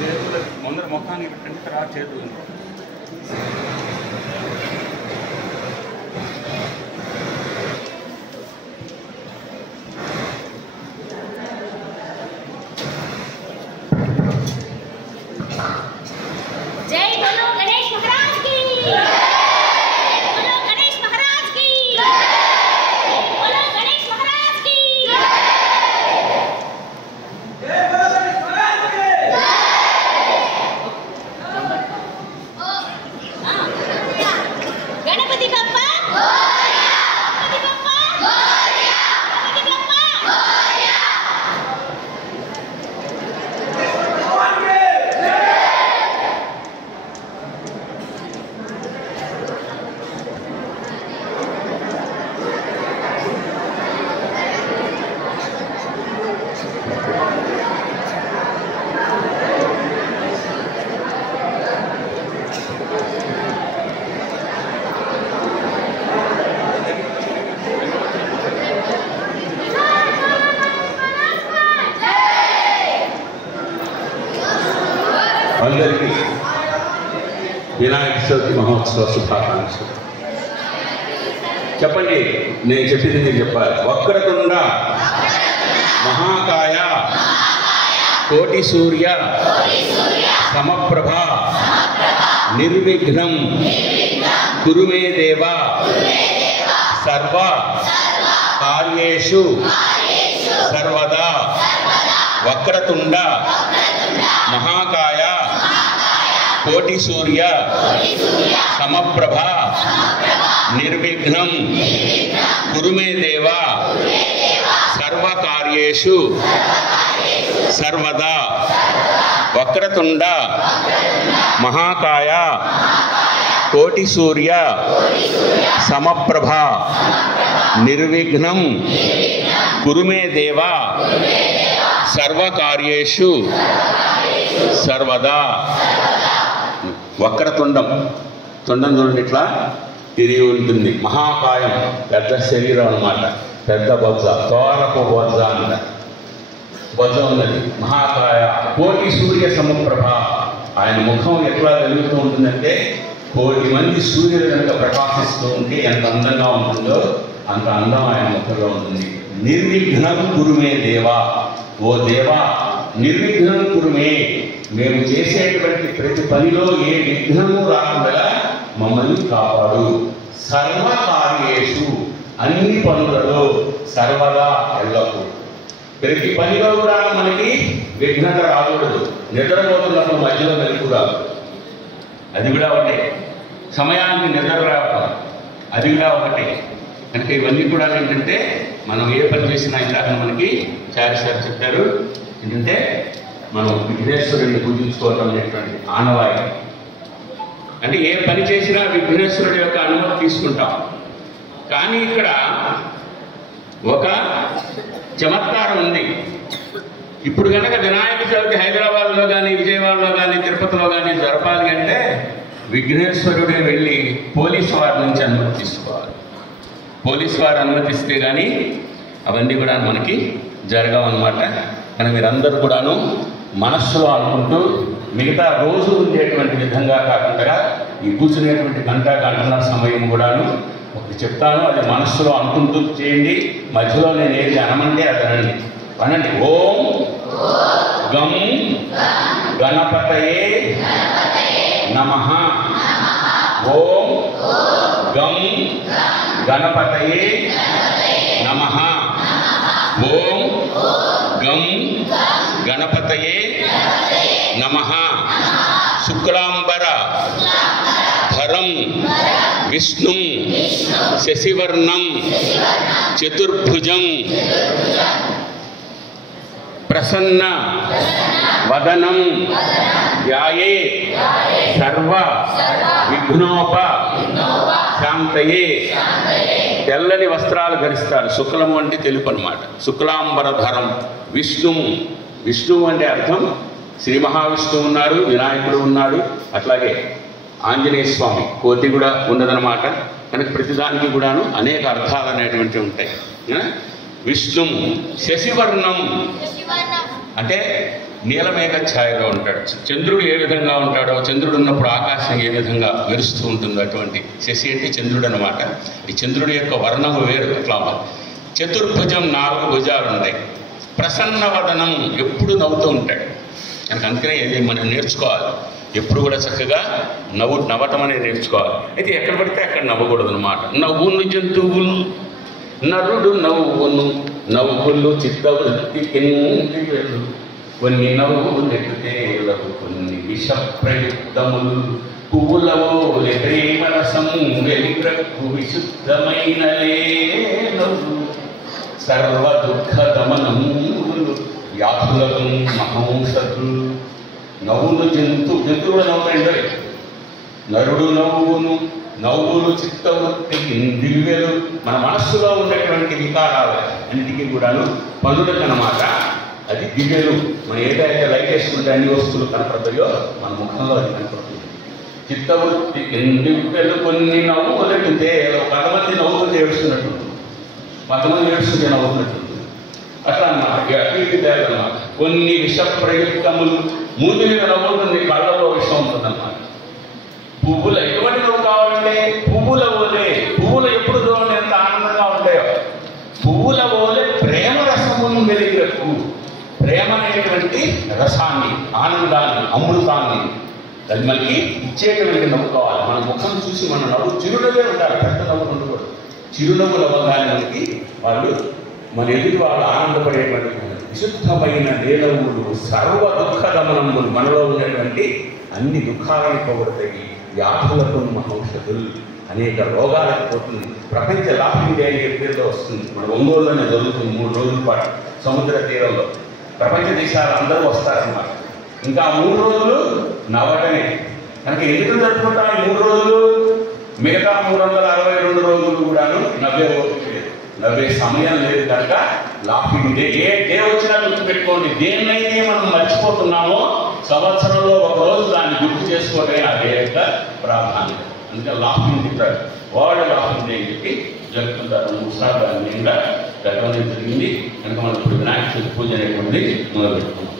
చేతులు ముందర ముఖానికి పెట్టండి, తర్వాత చేతులు. అందరికీ వినాయక చవితి మహోత్సవ శుభాకాంక్షలు. చెప్పండి, నేను చెప్పింది మీరు చెప్పాలి. వక్రతుండ మహాకాయ కోటి సూర్య సమప్రభ నిర్విఘ్నం కురు మే దేవ సర్వ కార్యేషు సర్వదా. వక్రతుండ మహాకాయ కోటి సూర్య సమప్రభ నిర్విఘ్నం కురు మే దేవ సర్వ కార్యేషు సర్వదా. వక్రతుండ మహాకాయ కోటి సూర్య సమప్రభ నిర్విఘ్నం కురు మే దేవ సర్వ కార్యేషు సర్వదా. వక్రతుండం, తుండం చూడండి ఇట్లా తిరిగి ఉంటుంది. మహాకాయం పెద్ద శరీరం అన్నమాట, పెద్ద బొజ్జ, తోరపు బొజ్జ అంట, బొజ్జ ఉన్నది. మహాకాయ కోటి సూర్య సమప్రభ, ఆయన ముఖం ఎట్లా వెలుగుతూ ఉంటుందంటే కోటి మంది సూర్యులు కనుక ప్రకాశిస్తూ ఉంటే ఎంత అందంగా ఉంటుందో అంత అందం ఆయన ముఖంలో ఉంటుంది. నిర్విఘ్నం కురుమే దేవా, ఓ దేవా నిర్విఘ్నం కురుమే, మేము చేసేటువంటి ప్రతి పనిలో ఏ విఘ్నము రాకుండా మమ్మల్ని కాపాడు. సర్వకార్యేషు, అన్ని పనులలో సర్వదా ఎల్లప్పుడు. ప్రతి పనిలో కూడా మనకి విఘ్నత రాకూడదు. నిద్రపోతున్నప్పుడు మధ్యలో మెలకు రాదు, అది కూడా ఒకటే. సమయానికి నిద్ర రావడం, అది కూడా ఒకటే. కనుక ఇవన్నీ కూడా ఏంటంటే మనం ఏ పని చేసినా ఇందాక మనకి చారిసారి చెప్పారు ఏంటంటే మనం విఘ్నేశ్వరుడిని పూజించుకోవటం అనేటువంటి ఆనవాయి. అంటే ఏ పని చేసినా విఘ్నేశ్వరుడి యొక్క అనుమతి తీసుకుంటాం. కానీ ఇక్కడ ఒక చమత్కారం ఉంది. ఇప్పుడు కనుక వినాయక చవితి హైదరాబాద్లో కానీ విజయవాడలో కానీ తిరుపతిలో కానీ జరపాలి అంటే విఘ్నేశ్వరుడే వెళ్ళి పోలీసు వారి నుంచి అనుమతి తీసుకోవాలి. పోలీసు వారు అనుమతిస్తే కానీ అవన్నీ కూడా మనకి జరగవన్నమాట. కానీ మీరందరూ కూడాను మనస్సులో అనుకుంటూ మిగతా రోజు ఉండేటువంటి విధంగా కాకుండా ఈ కూర్చునేటువంటి గంటన్నర సమయం కూడాను ఒకటి చెప్తాను, అది మనస్సులో అనుకుంటూ చేయండి. మధ్యలో నేను ఏది అనమంటే అది అనండి. అనండి. ఓం గం గణపతయే నమః. ఓం గం గణపతయే నమః. ఓం గం గణపతయే నమః. శుక్లాంబర ధరం విష్ణుం శశివర్ణం చతుర్భుజం ప్రసన్న వదనం ధ్యాయే సర్వ విఘ్నోప శాంతయే. తెల్లని వస్త్రాలు ధరిస్తారు. శుక్లము అంటే తెలుపు అన్నమాట. శుక్లాంబరధరం విష్ణువు. విష్ణువు అంటే అర్థం శ్రీ మహావిష్ణువు ఉన్నారు, వినాయకుడు ఉన్నాడు, అట్లాగే ఆంజనేయ స్వామి, కోతి కూడా ఉన్నదన్నమాట. కనుక ప్రతిదానికి కూడాను అనేక అర్థాలు అనేటువంటివి ఉంటాయి. విష్ణువు శశివర్ణం అంటే నీలమేఘ ఛాయలో ఉంటాడు. చంద్రుడు ఏ విధంగా ఉంటాడో, చంద్రుడు ఉన్నప్పుడు ఆకాశం ఏ విధంగా మెరుస్తూ ఉంటుందో అటువంటి శశి అంటే చంద్రుడు అన్నమాట. ఈ చంద్రుడి యొక్క వర్ణము వేరు అట్లా ఉంటుంది. చతుర్భుజం 4 భుజాలు ఉంటాయి. ప్రసన్నవదనం ఎప్పుడు నవ్వుతూ ఉంటాడు. కనుక అందుకనే ఇది మనం నేర్చుకోవాలి. ఎప్పుడు కూడా చక్కగా నవ్వటం అనేది నేర్చుకోవాలి. అయితే ఎక్కడ పడితే అక్కడ నవ్వకూడదు అనమాట. నవ్వును జంతువులు నరుడు నవ్వును నవ్వులు చిత్తవృత్తికి కొన్ని నవ్వులెట్టుతేలకు కొన్ని విషప్రయుక్తములు పువ్వులవోలే ప్రేమరసం వెలిగ్రకు విశుద్ధమైనలే నవ్వు సర్వ దుఃఖ దమనములు వ్యాధులకు మహౌషధులు. నవ్వులు జంతువులు కూడా నవ్వుతాయండి. నరుడు నవ్వును నవ్వులు చిత్తవృత్తికి దివ్యలు. మన మనస్సులో ఉన్నటువంటి వికారాలు అన్నిటికీ కూడాను పనులకన్నమాట. అది దివ్యలు. మనం ఏదైతే లైట్ వేసుకుంటే అన్ని వస్తువులు కనపడతాయో మన ముఖంలో అది కనపడుతుంది. చిత్తవృత్తికి దివ్యలు కొన్ని నవ్వులెడితే 10 మంది నవ్వులు ఏడుస్తున్నట్టు, 10 మంది ఏడుస్తుంటే నవ్వుతున్నట్టు అట్లా అన్నమాట. అన్నమాట. కొన్ని విష ప్రయుక్తములు మూతి మీద నవ్వుతుంది, కళ్ళలో విషం ఉంటుందన్నమాట. పువ్వులు ఎటువంటి నవ్వు కావాలంటే పువ్వుల ఓలే. పువ్వులు ఎప్పుడు చూడండి ఎంత ఆనందంగా ఉంటాయో. పువ్వుల ఓలే ప్రేమ రసమును వెలిగిరకు. ప్రేమ అనేటువంటి రసాన్ని, ఆనందాన్ని, అమృతాన్ని అది మనకి ఇచ్చేటువంటి నవ్వు కావాలి. మన ముఖం చూసి మన నవ్వు చిరునవ్వే ఉండాలి, పెద్ద నవ్వు ఉండకూడదు. చిరునవ్వులు అవ్వగానే మనకి వాళ్ళు మన ఎదుటి వాళ్ళు ఆనందపడేటువంటి విశుద్ధమైన నీలవులు సర్వ దుఃఖ దమనములు. మనలో ఉన్నటువంటి అన్ని దుఃఖాలను పోగొడతాయి. వ్యాధులకు మహౌషధులు, అనేక రోగాలకు పోతుంది. ప్రపంచ లాఫింగ్ డే అనే పేరులో వస్తుంది. మన ఒంగోలులోనే జరుగుతుంది 3 రోజుల పాటు సముద్ర తీరంలో. ప్రపంచ దేశాలు అందరూ వస్తారన్నమాట. ఇంకా 3 రోజులు నవ్వటమే. కనుక ఎందుకు జరుపుకుంటాం ఈ 3 రోజులు? మిగతా 362 రోజులు కూడాను నవ్వే సమయం లేదు. కనుక లాఫింగ్ డే. ఏ డే వచ్చినా గుర్తుపెట్టుకోండి. దేన్నైతే మనం మర్చిపోతున్నామో సంవత్సరంలో 1 రోజు దాన్ని గుర్తు చేసుకోవడమే ఆ డే యొక్క ప్రాధాన్యత. అందుకే laughing day, world laughing day అని చెప్పి జరుపుకుంటారు. 3 సార్లు దాని నిండా జరగడం జరిగింది. కనుక మనం ఇప్పుడు వినాయక చవితి పూజ అనేటువంటిది మొదలుపెట్టుకున్నాం.